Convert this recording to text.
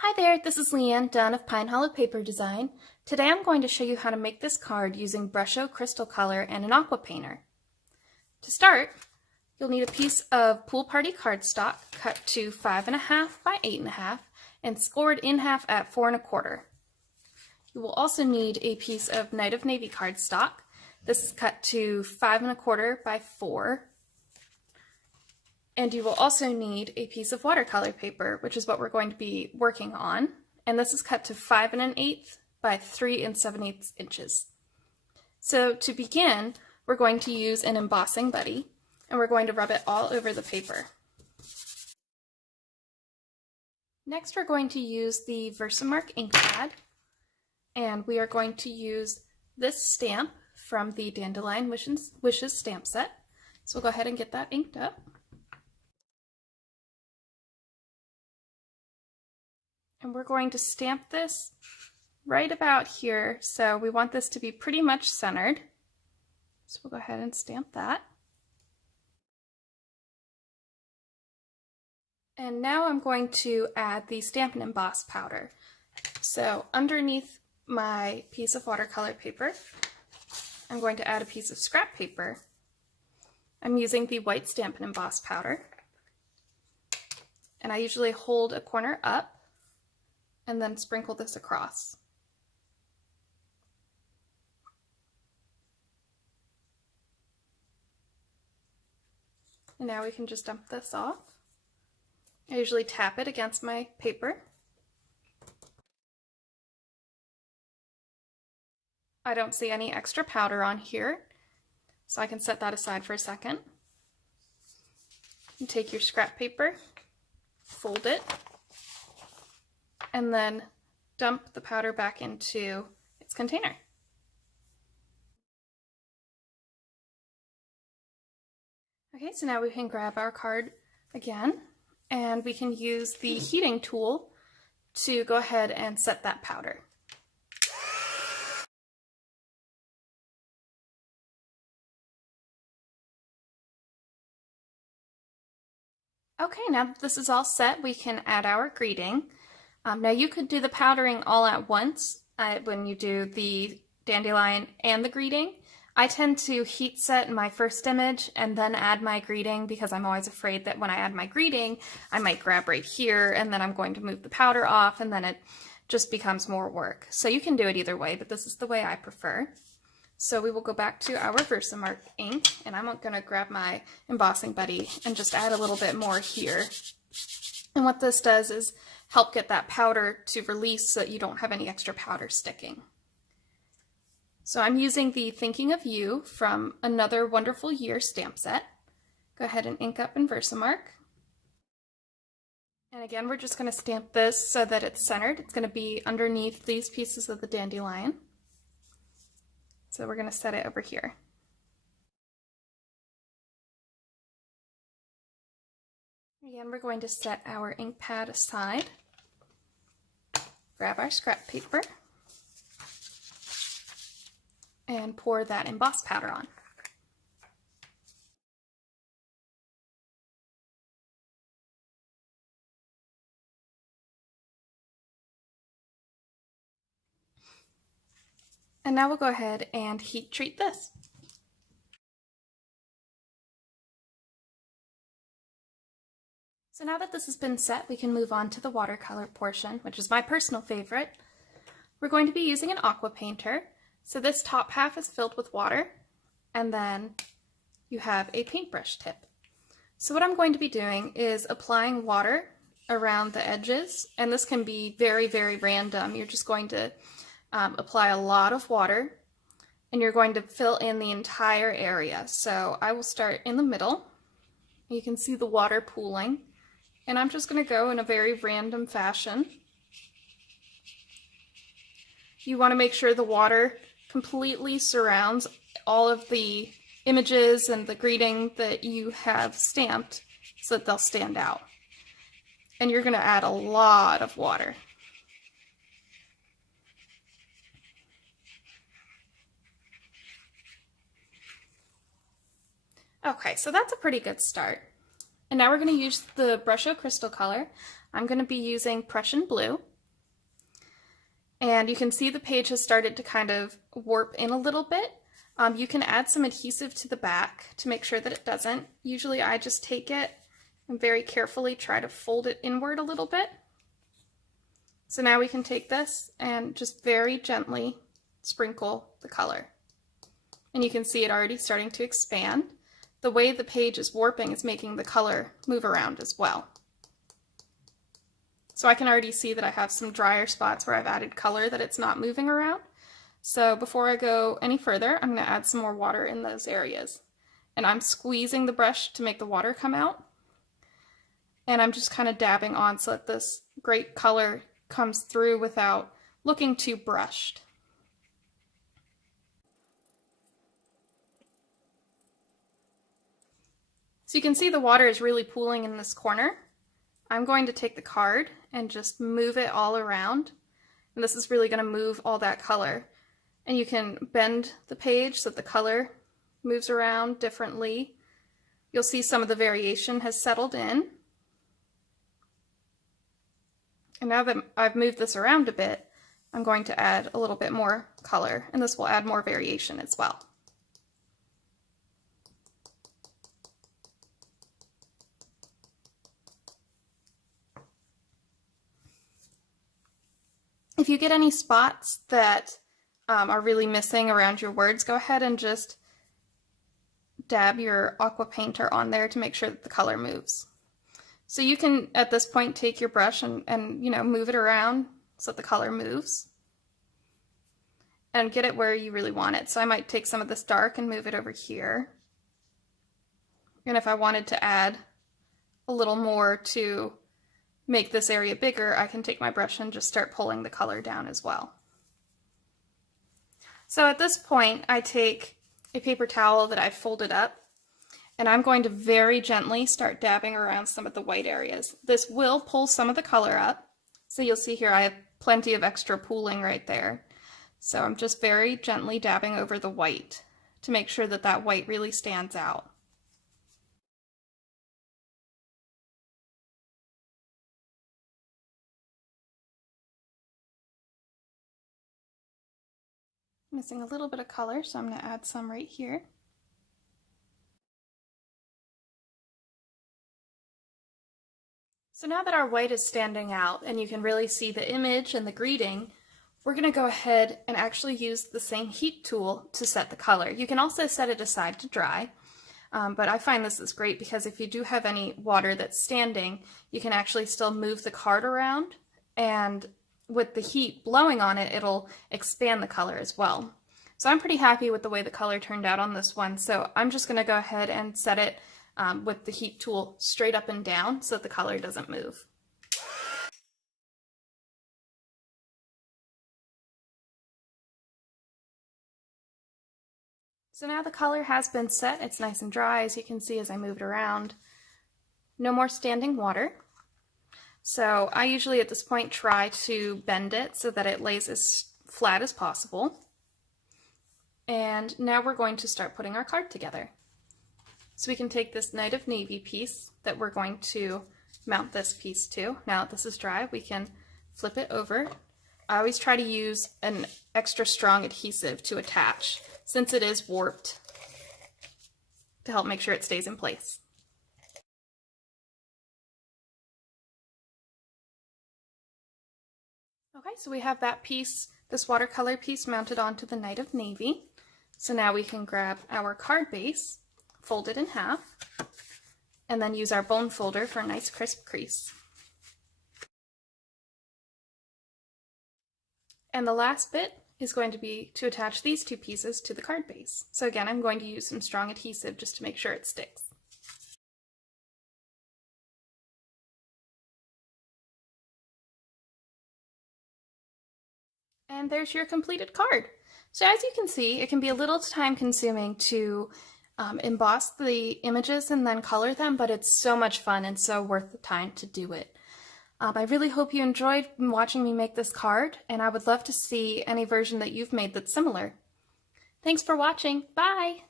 Hi there, this is Leanne Dunn of Pine Hollow Paper Design. Today I'm going to show you how to make this card using Brusho Crystal Color and an aqua painter. To start, you'll need a piece of Pool Party cardstock cut to 5.5 by 8.5 and scored in half at 4 1/4. You will also need a piece of Night of Navy cardstock. This is cut to 5 1/4 by 4. And you will also need a piece of watercolor paper, which is what we're going to be working on. And this is cut to 5 1/8 by 3 7/8 inches. So to begin, we're going to use an embossing buddy, and we're going to rub it all over the paper. Next, we're going to use the Versamark ink pad, and we are going to use this stamp from the Dandelion Wishes stamp set. So we'll go ahead and get that inked up. And we're going to stamp this right about here, so we want this to be pretty much centered. So we'll go ahead and stamp that. And now I'm going to add the Stampin' Emboss powder. So underneath my piece of watercolor paper, I'm going to add a piece of scrap paper. I'm using the white Stampin' Emboss powder. And I usually hold a corner up and then sprinkle this across. And now we can just dump this off. I usually tap it against my paper. I don't see any extra powder on here, so I can set that aside for a second. You take your scrap paper, fold it, and then dump the powder back into its container. Okay, so now we can grab our card again, and we can use the heating tool to go ahead and set that powder. Okay, now that this is all set, we can add our greeting. Now you could do the powdering all at once when you do the dandelion and the greeting. I tend to heat set my first image and then add my greeting because I'm always afraid that when I add my greeting, I might grab right here and then I'm going to move the powder off and then it just becomes more work. So you can do it either way, but this is the way I prefer. So we will go back to our Versamark ink, and I'm going to grab my embossing buddy and just add a little bit more here. And what this does is help get that powder to release so that you don't have any extra powder sticking. So I'm using the Thinking of You from Another Wonderful Year stamp set. Go ahead and ink up in Versamark. And again, we're just going to stamp this so that it's centered. It's going to be underneath these pieces of the dandelion. So we're going to set it over here. Again, we're going to set our ink pad aside, grab our scrap paper, and pour that emboss powder on. And now we'll go ahead and heat treat this. So now that this has been set, we can move on to the watercolor portion, which is my personal favorite. We're going to be using an aqua painter. So this top half is filled with water, and then you have a paintbrush tip. So what I'm going to be doing is applying water around the edges, and this can be very, very random. You're just going to apply a lot of water, and you're going to fill in the entire area. So I will start in the middle. You can see the water pooling, and I'm just going to go in a very random fashion. You want to make sure the water completely surrounds all of the images and the greeting that you have stamped so that they'll stand out. And you're going to add a lot of water. Okay, so that's a pretty good start. And now we're going to use the Brusho Crystal Color. I'm going to be using Prussian Blue. And you can see the page has started to kind of warp in a little bit. You can add some adhesive to the back to make sure that it doesn't. Usually I just take it and very carefully try to fold it inward a little bit. So now we can take this and just very gently sprinkle the color. And you can see it already starting to expand. The way the page is warping is making the color move around as well. So I can already see that I have some drier spots where I've added color that it's not moving around. So before I go any further, I'm going to add some more water in those areas. And I'm squeezing the brush to make the water come out. And I'm just kind of dabbing on so that this great color comes through without looking too brushed. So you can see the water is really pooling in this corner. I'm going to take the card and just move it all around. And this is really going to move all that color. And you can bend the page so that the color moves around differently. You'll see some of the variation has settled in. And now that I've moved this around a bit, I'm going to add a little bit more color, and this will add more variation as well. If you get any spots that are really missing around your words, go ahead and just dab your aqua painter on there to make sure that the color moves. So you can, at this point, take your brush and you know, move it around so that the color moves. And get it where you really want it. So I might take some of this dark and move it over here. And if I wanted to add a little more to make this area bigger, I can take my brush and just start pulling the color down as well. So at this point, I take a paper towel that I've folded up, and I'm going to very gently start dabbing around some of the white areas. This will pull some of the color up. So you'll see here I have plenty of extra pooling right there. So I'm just very gently dabbing over the white to make sure that that white really stands out. Missing a little bit of color, so I'm going to add some right here. So now that our white is standing out and you can really see the image and the greeting, we're going to go ahead and actually use the same heat tool to set the color. You can also set it aside to dry, but I find this is great because if you do have any water that's standing, you can actually still move the card around, and with the heat blowing on it, it'll expand the color as well. So I'm pretty happy with the way the color turned out on this one, so I'm just going to go ahead and set it with the heat tool straight up and down so that the color doesn't move. So now the color has been set. It's nice and dry, as you can see as I moved around. No more standing water. So I usually at this point try to bend it so that it lays as flat as possible. And now we're going to start putting our card together. So we can take this Night of Navy piece that we're going to mount this piece to. Now that this is dry, we can flip it over. I always try to use an extra strong adhesive to attach, since it is warped, to help make sure it stays in place. Okay, so we have that piece, this watercolor piece, mounted onto the Night of Navy. So now we can grab our card base, fold it in half, and then use our bone folder for a nice crisp crease. And the last bit is going to be to attach these two pieces to the card base. So again, I'm going to use some strong adhesive just to make sure it sticks. And there's your completed card. So as you can see, it can be a little time consuming to emboss the images and then color them, but it's so much fun and so worth the time to do it. I really hope you enjoyed watching me make this card, and I would love to see any version that you've made that's similar. Thanks for watching. Bye!